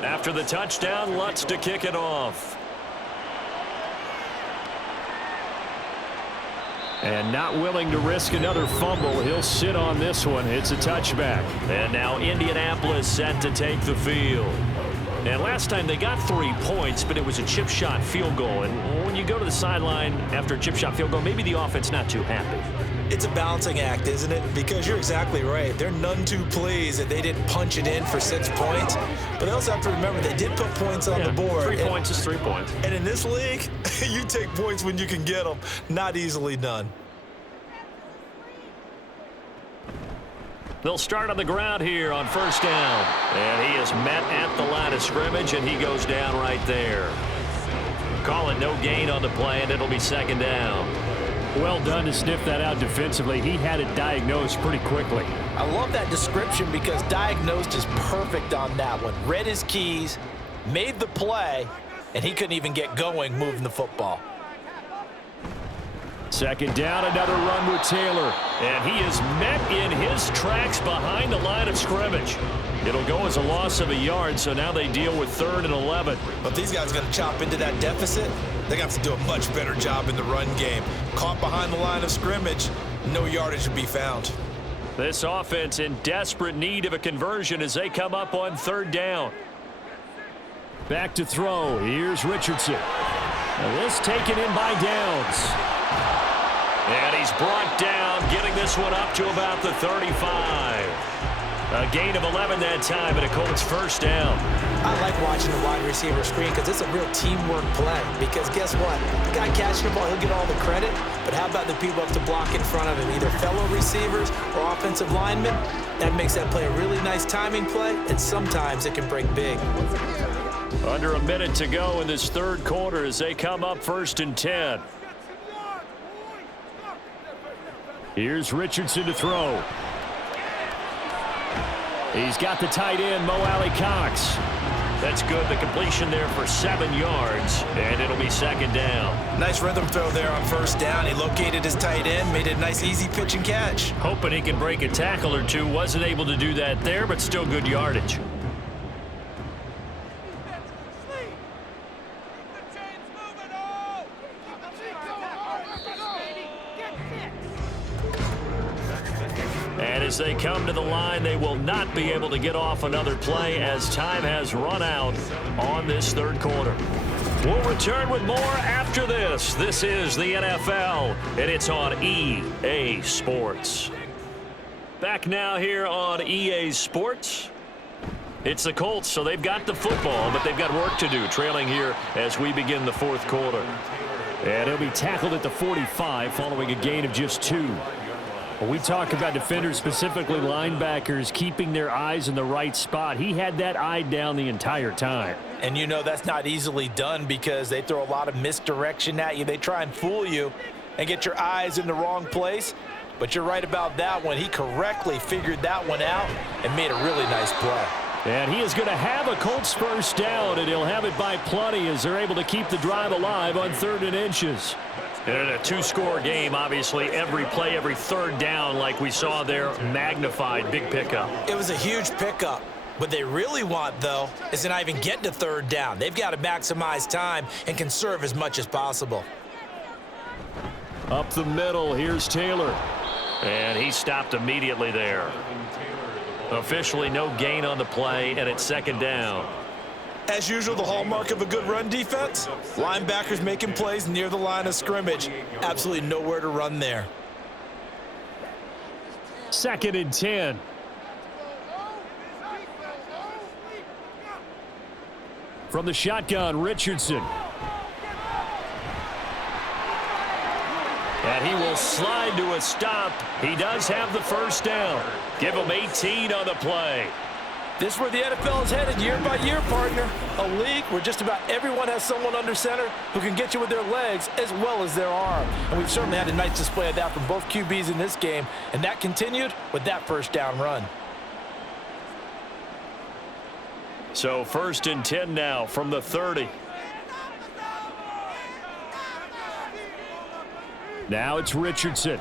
After the touchdown, Lutz to kick it off. And not willing to risk another fumble, he'll sit on this one. It's a touchback. And now Indianapolis set to take the field. And last time they got 3 points, but it was a chip shot field goal. And when you go to the sideline after a chip shot field goal, maybe the offense not too happy. It's a balancing act, isn't it? Because you're exactly right. They're none too pleased that they didn't punch it in for 6 points. But they also have to remember they did put points on the board. 3 points is 3 points. And in this league, you take points when you can get them. Not easily done. They'll start on the ground here on first down. And he is met at the line of scrimmage, and he goes down right there. Call it no gain on the play, and it'll be second down. Well done to sniff that out defensively. He had it diagnosed pretty quickly. I love that description because diagnosed is perfect on that one. Read his keys, made the play, and he couldn't even get going moving the football. Second down, another run with Taylor. And he is met in his tracks behind the line of scrimmage. It'll go as a loss of a yard, so now they deal with 3rd and 11. But these guys are going to chop into that deficit. They're going to have to do a much better job in the run game. Caught behind the line of scrimmage, no yardage to be found. This offense in desperate need of a conversion as they come up on 3rd down. Back to throw. Here's Richardson. And this taken in by Downs. And he's brought down, getting this one up to about the 35. A gain of 11 that time, and a Colts first down. I like watching the wide receiver screen because it's a real teamwork play. Because guess what? The guy catching the ball, he'll get all the credit. But how about the people up to block in front of him, either fellow receivers or offensive linemen? That makes that play a really nice timing play, and sometimes it can break big. Under a minute to go in this 3rd quarter as they come up 1st and 10. Here's Richardson to throw. He's got the tight end, Mo Alley-Cox. That's good. The completion there for 7 yards, and it'll be 2nd down. Nice rhythm throw there on 1st down. He located his tight end, made it a nice, easy pitch and catch. Hoping he can break a tackle or two. Wasn't able to do that there, but still good yardage. And as they come to the line, they will not be able to get off another play as time has run out on this 3rd quarter. We'll return with more after this. This is the NFL, and it's on EA Sports. Back now here on EA Sports. It's the Colts, so they've got the football, but they've got work to do, trailing here as we begin the 4th quarter. And he'll be tackled at the 45 following a gain of just 2. When we talk about defenders, specifically linebackers, keeping their eyes in the right spot, he had that eye down the entire time. And you know that's not easily done because they throw a lot of misdirection at you. They try and fool you and get your eyes in the wrong place. But you're right about that one. He correctly figured that one out and made a really nice play. And he is going to have a Colts first down, and he'll have it by plenty as they're able to keep the drive alive on 3rd and inches. And in a 2-score game, obviously, every play, every 3rd down, like we saw there, magnified. Big pickup. It was a huge pickup. What they really want, though, is to not even get to 3rd down. They've got to maximize time and conserve as much as possible. Up the middle, here's Taylor. And he stopped immediately there. Officially no gain on the play, and it's 2nd down. As usual, the hallmark of a good run defense, linebackers making plays near the line of scrimmage. Absolutely nowhere to run there. 2nd and 10. From the shotgun, Richardson. And he will slide to a stop. He does have the first down. Give him 18 on the play. This is where the NFL is headed year by year, partner. A league where just about everyone has someone under center who can get you with their legs as well as their arm. And we've certainly had a nice display of that from both QBs in this game. And that continued with that first down run. So 1st and 10 now from the 30. Now it's Richardson.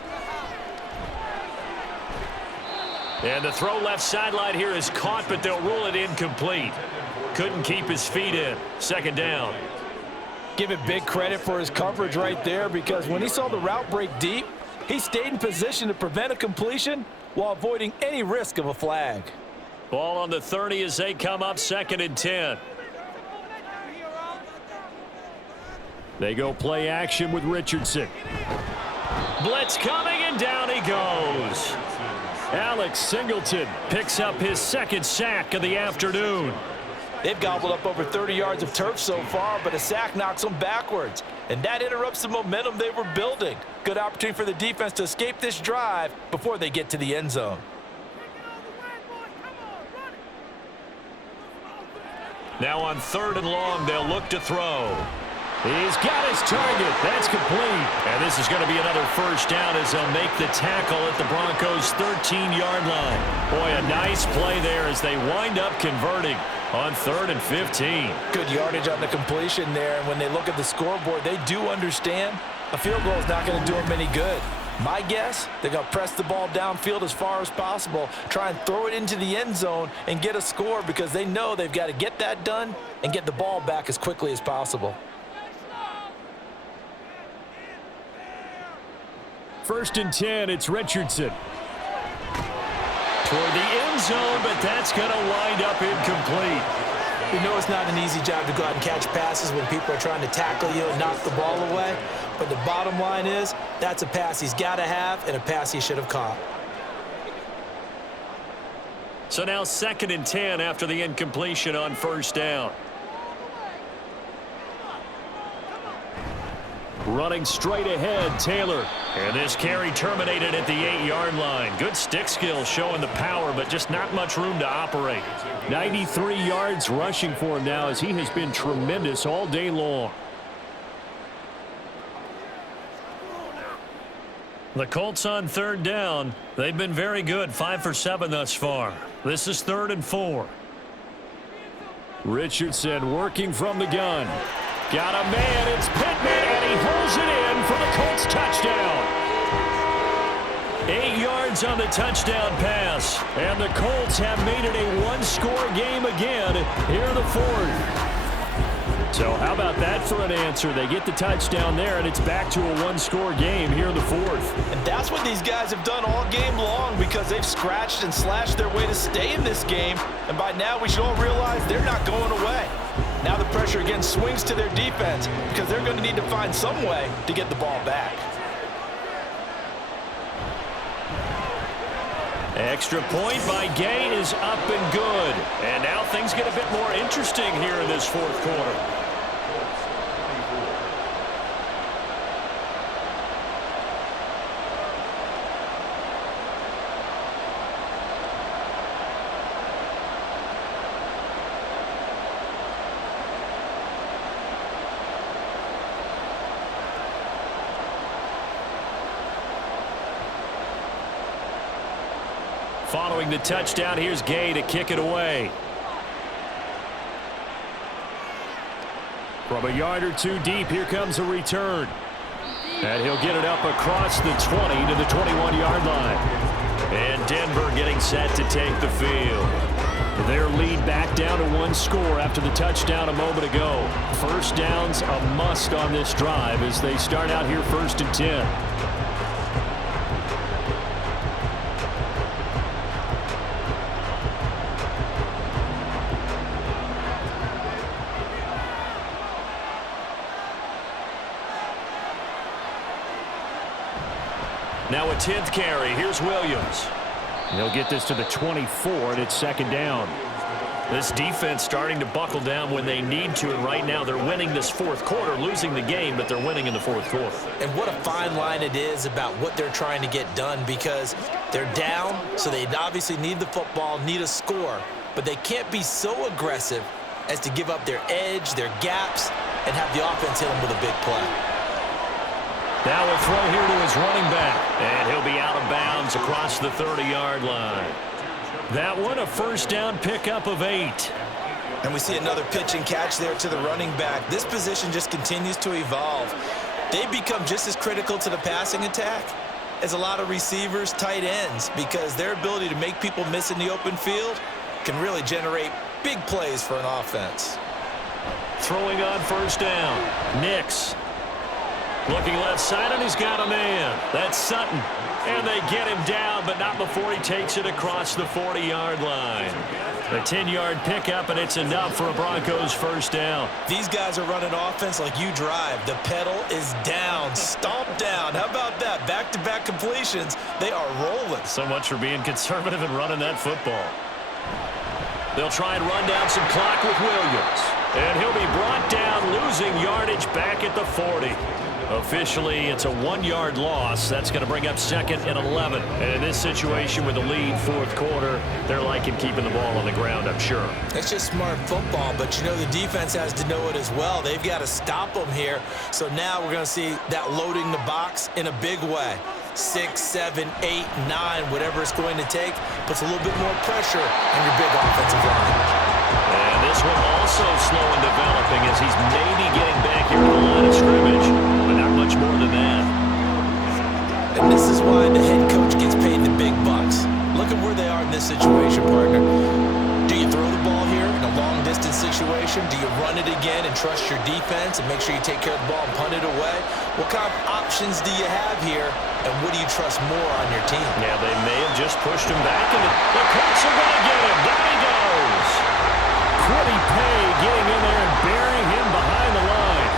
And the throw left sideline here is caught, but they'll rule it incomplete. Couldn't keep his feet in. 2nd down. Give it big credit for his coverage right there because when he saw the route break deep, he stayed in position to prevent a completion while avoiding any risk of a flag. Ball on the 30 as they come up 2nd and 10. They go play action with Richardson. Blitz coming, and down he goes. Alex Singleton picks up his 2nd sack of the afternoon. They've gobbled up over 30 yards of turf so far, but a sack knocks them backwards. And that interrupts the momentum they were building. Good opportunity for the defense to escape this drive before they get to the end zone. Now on 3rd and long, they'll look to throw. He's got his target. That's complete. And this is going to be another first down as they'll make the tackle at the Broncos' 13-yard line. Boy, a nice play there as they wind up converting on 3rd and 15. Good yardage on the completion there. And when they look at the scoreboard, they do understand a field goal is not going to do them any good. My guess, they're going to press the ball downfield as far as possible, try and throw it into the end zone and get a score because they know they've got to get that done and get the ball back as quickly as possible. 1st and 10, it's Richardson. Toward the end zone, but that's going to wind up incomplete. You know it's not an easy job to go out and catch passes when people are trying to tackle you and knock the ball away. But the bottom line is that's a pass he's got to have and a pass he should have caught. So now 2nd and 10 after the incompletion on 1st down. Running straight ahead, Taylor. And this carry terminated at the 8-yard line. Good stick skill showing the power, but just not much room to operate. 93 yards rushing for him now as he has been tremendous all day long. The Colts on 3rd down. They've been very good, 5 for 7 thus far. This is 3rd and 4. Richardson working from the gun. Got a man, it's Pittman, and he holds it in for the Colts touchdown. 8 yards on the touchdown pass. And the Colts have made it a one-score game again here in the 4th. So how about that for an answer? They get the touchdown there, and it's back to a one-score game here in the 4th. And that's what these guys have done all game long because they've scratched and slashed their way to stay in this game. And by now we should all realize they're not going away. Now the pressure again swings to their defense because they're going to need to find some way to get the ball back. Extra point by Gay is up and good. And now things get a bit more interesting here in this 4th quarter. Following the touchdown, here's Gay to kick it away. From a yard or two deep, here comes a return. And he'll get it up across the 20 to the 21-yard line. And Denver getting set to take the field. Their lead back down to one score after the touchdown a moment ago. First down's a must on this drive as they start out here 1st and 10. Now a 10th carry. Here's Williams. He'll get this to the 24, and it's 2nd down. This defense starting to buckle down when they need to, and right now they're winning this 4th quarter, losing the game, but they're winning in the 4th quarter. And what a fine line it is about what they're trying to get done, because they're down, so they obviously need the football, need a score, but they can't be so aggressive as to give up their edge, their gaps, and have the offense hit them with a big play. Now a throw here to his running back, and he'll be out of bounds across the 30-yard line. That one, a 1st down pickup of 8. And we see another pitch and catch there to the running back. This position just continues to evolve. They become just as critical to the passing attack as a lot of receivers, tight ends, because their ability to make people miss in the open field can really generate big plays for an offense. Throwing on 1st down, Nix. Looking left side, and he's got a man. That's Sutton. And they get him down, but not before he takes it across the 40-yard line. A 10-yard pickup, and it's enough for a Broncos 1st down. These guys are running offense like you drive. The pedal is down, stomp down. How about that? Back-to-back completions. They are rolling. So much for being conservative and running that football. They'll try and run down some clock with Williams. And he'll be brought down, losing yardage back at the 40. Officially, it's a 1-yard loss. That's going to bring up 2nd and 11. And in this situation with the lead 4th quarter, they're liking keeping the ball on the ground, I'm sure. It's just smart football, but you know the defense has to know it as well. They've got to stop them here. So now we're going to see that loading the box in a big way. 6, 7, 8, 9, whatever it's going to take, puts a little bit more pressure on your big offensive line. And this one also slow in developing as he's maybe getting back here to the line of scrimmage, but not much more than that. And this is why the head coach gets paid the big bucks. Look at where they are in this situation, partner. Do you throw the ball here in a long-distance situation? Do you run it again and trust your defense and make sure you take care of the ball and punt it away? What kind of options do you have here, and what do you trust more on your team? Yeah, they may have just pushed him back, and the Colts are going to get him. Down he goes. Quiddy Pay getting in there and burying him behind the line.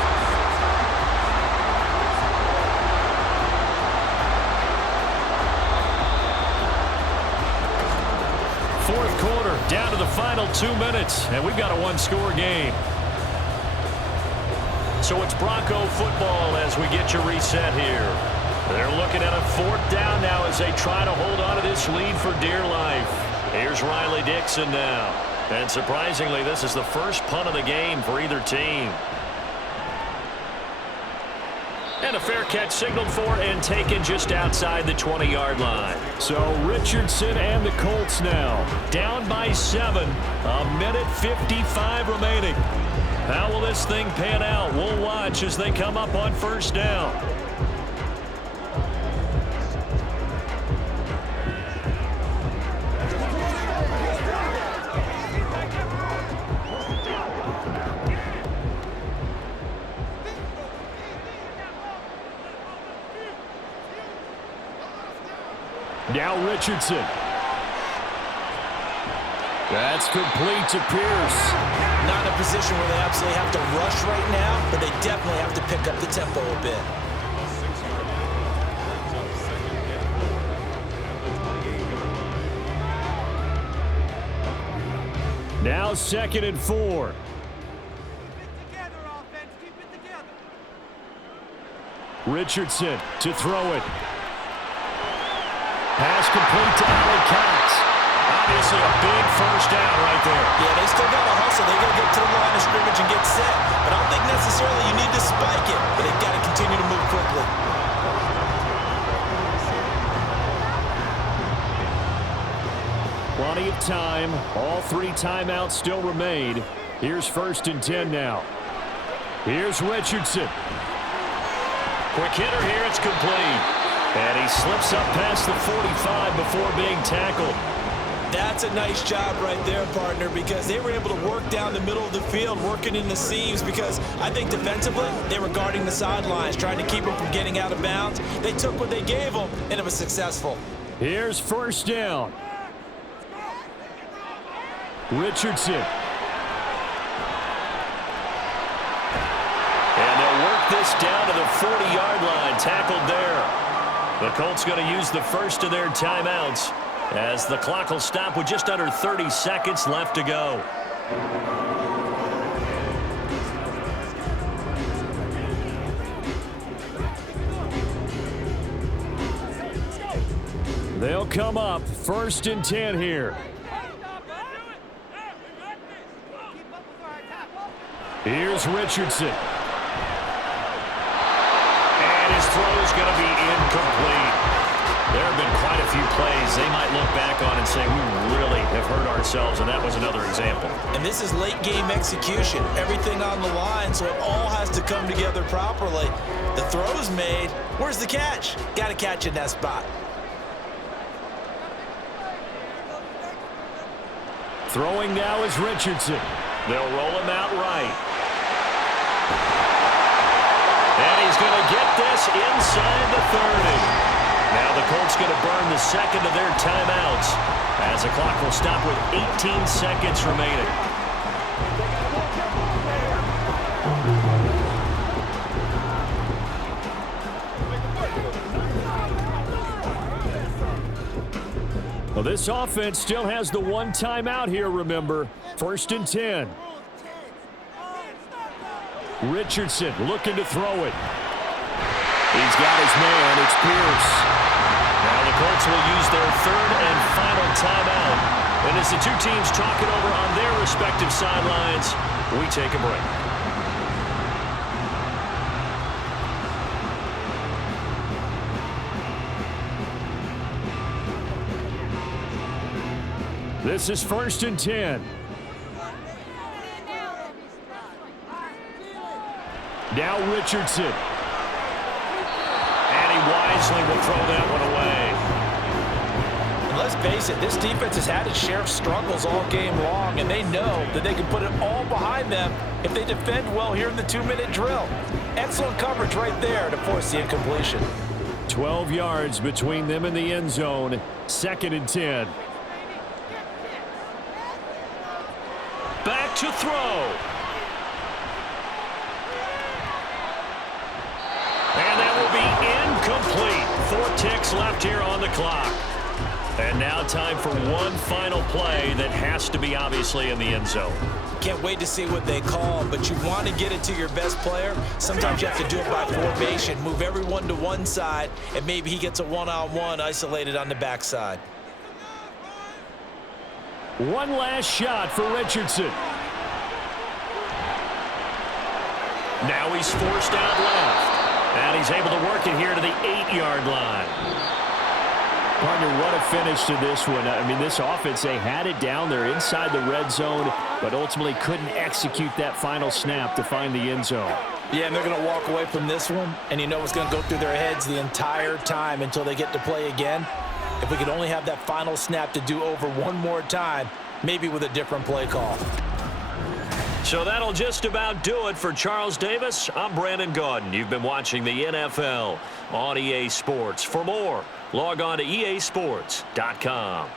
Fourth quarter, down to the final 2 minutes, and we've got a 1-score game. So it's Bronco football as we get you reset here. They're looking at a 4th down now as they try to hold on to this lead for dear life. Here's Riley Dixon now. And surprisingly, this is the first punt of the game for either team. And a fair catch signaled for and taken just outside the 20-yard line. So Richardson and the Colts now down by 7. 1:55 remaining. How will this thing pan out? We'll watch as they come up on 1st down. Now Richardson. That's complete to Pierce. Not in a position where they absolutely have to rush right now, but they definitely have to pick up the tempo a bit. Now 2nd and 4. Richardson to throw it. Pass complete to Allen Cox. Obviously a big 1st down right there. Yeah, they still got to hustle. They got to get to the line of scrimmage and get set. But I don't think necessarily you need to spike it, but they've got to continue to move quickly. Plenty of time. All 3 timeouts still remain. Here's 1st and 10 now. Here's Richardson. Quick hitter here. It's complete. And he slips up past the 45 before being tackled. That's a nice job right there, partner, because they were able to work down the middle of the field, working in the seams, because I think defensively they were guarding the sidelines, trying to keep them from getting out of bounds. They took what they gave them, and it was successful. Here's 1st down. Richardson. And they'll work this down to the 40-yard line, tackled there. The Colts going to use the first of their timeouts, as the clock will stop with just under 30 seconds left to go. They'll come up 1st and 10 here. Here's Richardson. And his throw is going to be incomplete. There have been quite a few plays they might look back on and say, we really have hurt ourselves, and that was another example. And this is late game execution. Everything on the line, so it all has to come together properly. The throw's made. Where's the catch? Got to catch in that spot. Throwing now is Richardson. They'll roll him out right. And he's going to get this inside the 30. Now the Colts going to burn the second of their timeouts, as the clock will stop with 18 seconds remaining. Well, this offense still has the 1 timeout here, remember. 1st and 10. Richardson looking to throw it. He's got his man. It's Pierce. Now the Colts will use their 3rd and final timeout. And as the two teams talk it over on their respective sidelines, we take a break. This is 1st and 10. Now Richardson. And he wisely will throw that one away. And let's face it, this defense has had its share of struggles all game long, and they know that they can put it all behind them if they defend well here in the 2-minute drill. Excellent coverage right there to force the incompletion. 12 yards between them and the end zone. 2nd and 10. Back to throw. And that will be incomplete. 4 ticks left here on the clock. And now time for one final play that has to be obviously in the end zone. Can't wait to see what they call, but you want to get it to your best player. Sometimes you have to do it by formation. Move everyone to one side, and maybe he gets a one-on-one isolated on the backside. One last shot for Richardson. Now he's forced out left. And he's able to work it here to the 8-yard line. Partner, what a finish to this one. I mean, this offense, they had it down there inside the red zone, but ultimately couldn't execute that final snap to find the end zone. Yeah, and they're going to walk away from this one, and you know what's going to go through their heads the entire time until they get to play again. If we could only have that final snap to do over one more time, maybe with a different play call. So that'll just about do it for Charles Davis. I'm Brandon Gaudin. You've been watching the NFL on EA Sports. For more, log on to easports.com.